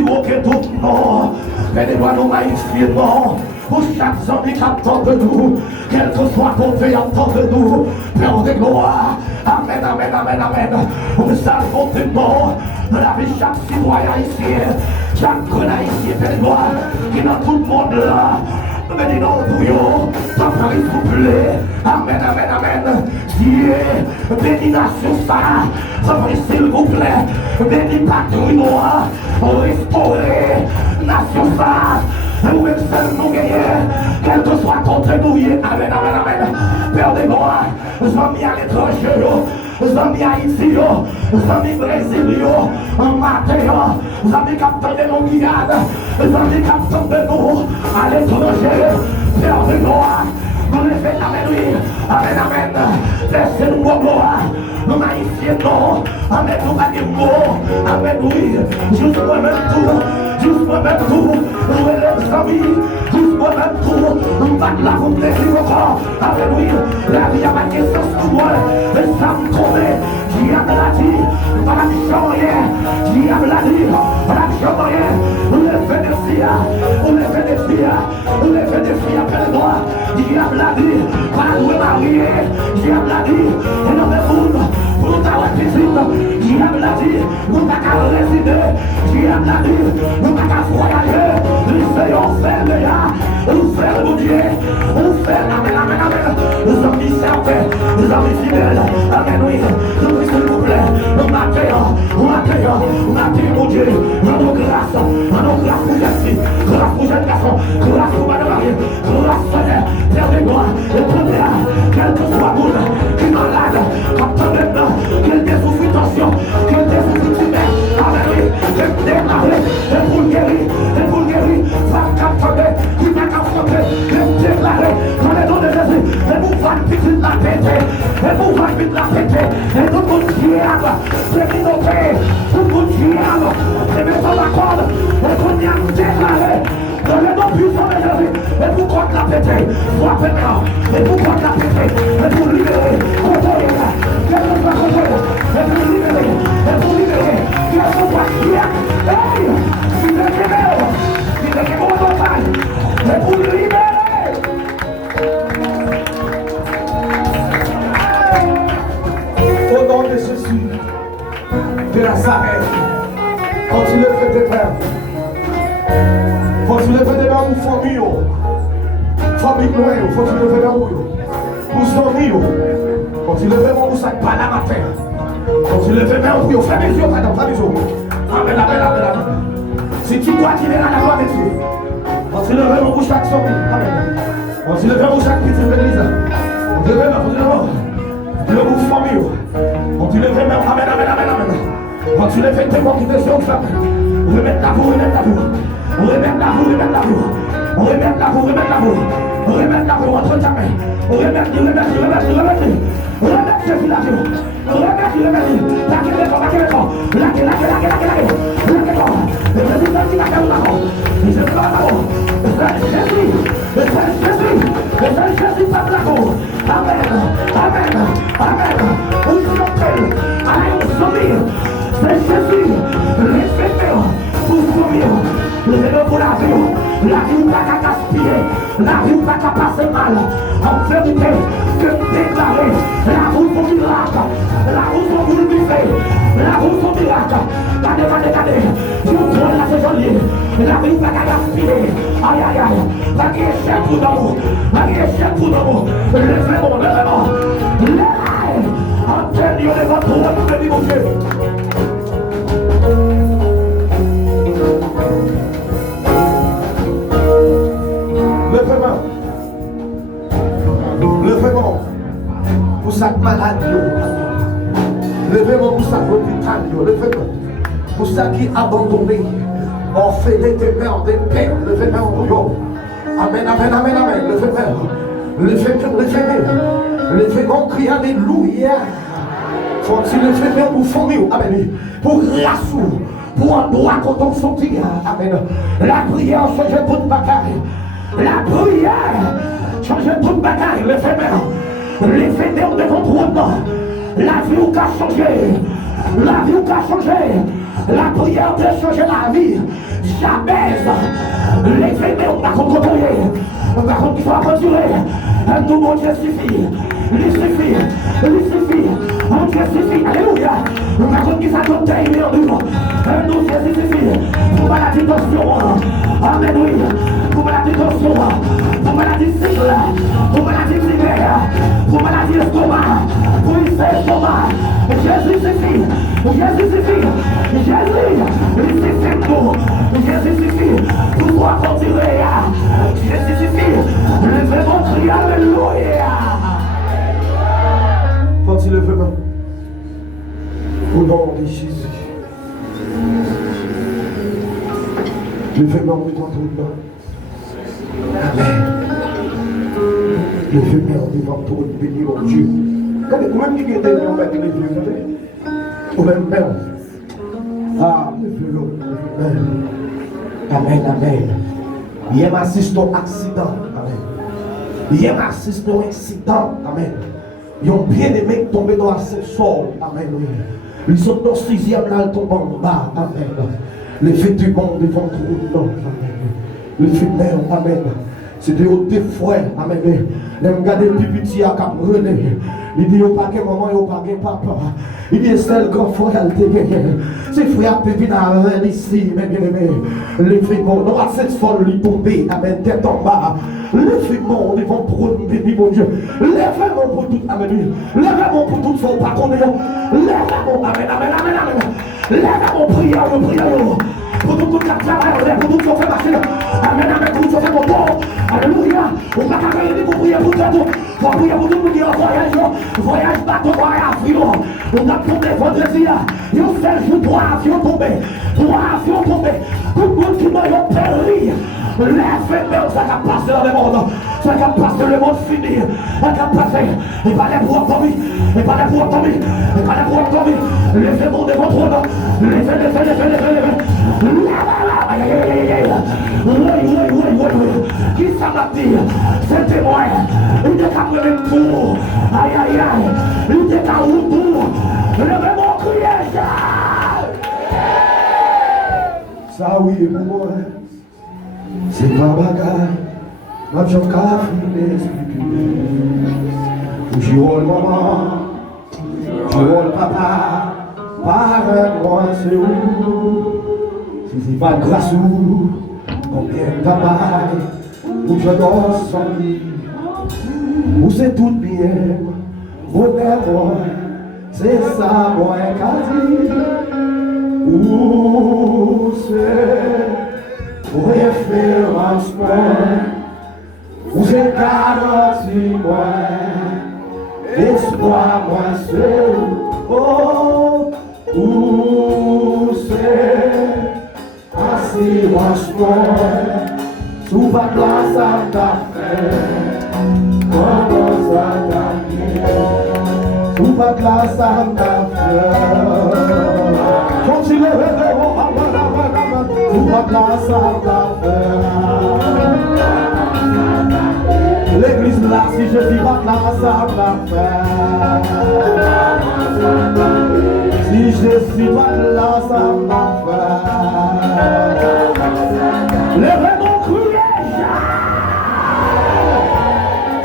haut que tout nom. Aidez-moi nous magnifier, non. Pour chaque zombie qui attend de nous, quel que soit ton Dieu attend de nous, Père de gloire. Amen, amen, amen, amen. Nous salvons tes noms, la vie de chaque citoyen ici, chaque grenade ici, Père de gloire, qui est dans tout le monde là. Bénis nos bouillons, papa s'il vous plaît. Amen, amen, amen. Dieu, bénis nation ça. Papa s'il vous plaît. Bénis patrimoine. Restaurer nation ça. Nous même seuls nous gagner. Quel que soit contre nous. Amen, amen, amen. Père de gloire, nous sommes mis à l'étranger. Nous sommes mis à Haïti. Nous sommes mis au Brésil. En matin. Nous sommes mis capteurs de nos Guyane. Nous sommes mis capteurs de nous à l'étranger. Père de gloire, nous les faisons, amen, oui, amen, amen, laissez-nous vos gloires, nous magnifions, non, amen, nous magnifions, amen, oui, juste moi-même tout, juste moi-même tout, nous les amis, juste moi-même tout, nous battons la route des vies encore, amen, oui, la vie a marqué sans moi, les âmes tombées, diable l'a dit, pas la mission rien, diable l'a dit, pas la mission rien, nous les faisons des filles, nous les faisons des filles, nous les faisons des filles, après le droit, diable l'a dit, pas nous marier, diable l'a dit, et non mais pour ta visite, diable l'a dit, nous n'avons qu'à résider, diable l'a dit, nous n'avons qu'à voyager, nous faisons faire le ya, nous faisons le Dieu, nous faisons, amen, amen, amen, nous sommes mis servés, nous sommes mis fidèles, amen, oui, nous s'il vous plaît, nous m'accueillons, mon Dieu, nos grâces pour jeune fille, grâce pour jeune garçon, grâce pour madame Marie, grâce Seigneur, Père de gloire, et première, quel que soit monde, qui est malade, comme ton maintenant, qu'il désouffre tension, qu'il désouffre tumeur, amen, oui, qu'il démarre, et pour le guérir, femme captée, qui va capter, qu'il déclare, dans les noms de Jésus, et vous faites petite la péter, et vous faites vite la péter, et tout le monde diable, c'est minopé, tout le monde diable, c'est mettre la corde, et qu'on y a déclaré, dans le nom puissant de Jésus, et vous comptez la péter, soit maintenant, et vous comptez la péter, et vous libérer, contrôler, quel que soit contrôler, et vous libérer, quel que soit diable, hey, il est libéré au total, et vous libérer. Au nom de Jésus, de Nazareth, continue de faire des pères. Continue de faire des pères pour famille. Famille noire, continue de faire des pères pour famille. Continue de faire pour ça, pas la matin. Continue de faire des pères pour faire des yeux, madame, pas des yeux. Amen, amen, amen, amen. Si tu dois tirer à la gloire de Dieu, continue de faire pour chaque famille. Amen. Continue de faire pour chaque petite église. Continue de faire pour le groupe famille. Continue de faire, amen, amen, amen, amen. Continue de faire tes mots qui te sont faits. Remettre la vous, remettre la vous. Remettre la vous, remettre la vous. Remettre la vous, remettre la vous. Remettre la vous entre ta main. Remettre Jésus la vie. Amen, amen, amen. C'est Jésus, respectez-vous pour sauver. Levez-le pour la vie. La vie n'a qu'à gaspiller. La vie n'a qu'à passer mal. En vérité, que déclarer la route au miracle. La route au buffet. La route au miracle. Regardez. Je vous prends la saison liée. La vie n'a qu'à gaspiller. Aïe, aïe, aïe. La vie est chère pour nous. La vie est chère pour nous. Levez-moi. Levez-moi. Antenne, les votre roi, nous bénis mon Dieu. Levez-moi pour cette maladie. Levez-moi pour cette hôpital. Levez-moi pour ça qui est abandonné. Orphelin des mères, des pères. Levez-moi pour vous. Amen, amen, amen, amen. Levez-moi. Levez-moi, criez alléluia. Faut-il lever pour famille. Amen. Pour rassou. Pour un droit quand on sortit. Amen. La prière change toute bagaille. La prière change toute bagaille. Les fédères de contrôle. La vie ou qu'a changé. La vie ou qu'a changé. La prière peut changer la vie. Jamais. Les fémés, on va contrôler. On va qu'il faut aventurer. Un nouveau Dieu suffit. Il suffit. Il suffit. Un Dieu suffit. Alléluia. On va qu'il s'attend à aimer en nous. Un nouveau Dieu suffit. Pour maladie tension. Amen, oui. Pour maladie tension. Pour maladie cycle. Pour maladie primaire. Pour maladie estomac. Pour estomac. Jésus suffit. Jésus suffit. Jésus. Il suffit pour. Jésus suffit. Pour toi continuer. Jésus suffit. Levez mon cri. Alléluia. Faut-il lever main? Au nom de Jésus. Levez main en devant tout le monde. Amen. Levez main en devant tout le monde. Bénis mon Dieu. Même qui est derrière, on va lever main. Ou même main. Ah, levez main. Amen, amen. Il m'assiste au accident. Amen. Il m'assiste au accident. Amen. Ils ont bien aimé tomber dans l'ascenseur. Amen. Ils sont dans le 6e là, ils tombent en bas. Amen. Les faits du monde devant tout le monde. Amen. Les faits de mère. Amen. C'est des hauts des frères. Amen. Les regarder le petit à Cap René. Il dit, il n'y a pas de maman, il n'y a pas de papa. Il dit, c'est le grand frère qui est gagné. C'est frère qui vient à ici, mes bien-aimés. Les filles, non, cette folle, lui tomber. Amen. Tête en bas. Les filles, non, ils vont prendre, béni mon Dieu. Lèvez-moi pour tout. Amen. Lèvez-moi pour tout. Faut pas qu'on ait. Lèvez-moi. Amen, amen, amen, amen. Lèvez-moi, prière, prière. Pour tout le travail, pour tout le fait marcher. Amen, amen, pour tout le fait mon bon. Alléluia. On va pas gagner pour prier pour tout. Pour prier pour tout le monde qui est en voyage. Voyage bateau, voyage avion. On a tombé vendredi. Il y a 7 jours, 3 avions tombés. 3 avions tombés. Tout le monde qui m'a péri. Lève-moi, ça va passer dans le monde. Ça va passer le monde fini. Ça va passer. Et pas les pour tomber. Et pas les pour tomber. Et pas les pour tomber. Lèvez-moi devant trop. Lèvez. Oui. Qui ça m'a dit? C'était moi. Il était qu'à me pour. Aïe. Il était qu'à vous pour. Levez mon crier. Ça oui, pour moi. C'est pas bagarre. Ma j'en café l'expliquer. Je roule maman. Je roule papa. Parle-moi c'est où. Si c'est pas de grâce ou combien de travail où je dors sans lit, où c'est tout bien, bonheur, c'est ça, moi, quasi, où c'est référence, où c'est garantie, moi, espoir, moi, c'est, oh, où c'est assurance, sous ma place à ta fête, comment ça t'a fait, sous ma place à ta fête, continue sous ma place à ta fête, l'église là, si je dis ma place à ta fête, si je suis pas là, ça m'a fait. Levez mon crier.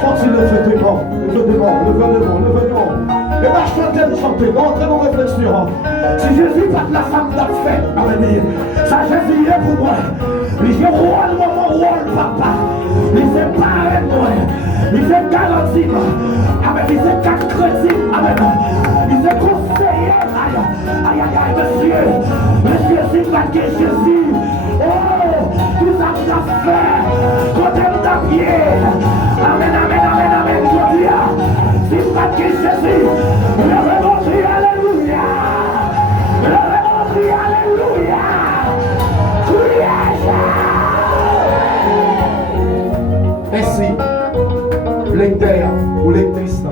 Faut-il le faire devant, levez devant. Et pas chanter, entrez dans réflexion. Si Jésus pas de la femme d'a fait, amen. Ça Jésus est pour moi. Il fait rôle, maman, rôle, papa. Il fait parrain, moi. Il fait garantie, amen. Il fait 4 crédits, amen. Il fait conseiller. Aïe, monsieur, c'est pas que Jésus. Oh, tout ça vous a fait. Côté de ta pied. Amen. C'est pas que Jésus. Levez mon cri, alléluia. Merci, lecteur ou lectrice.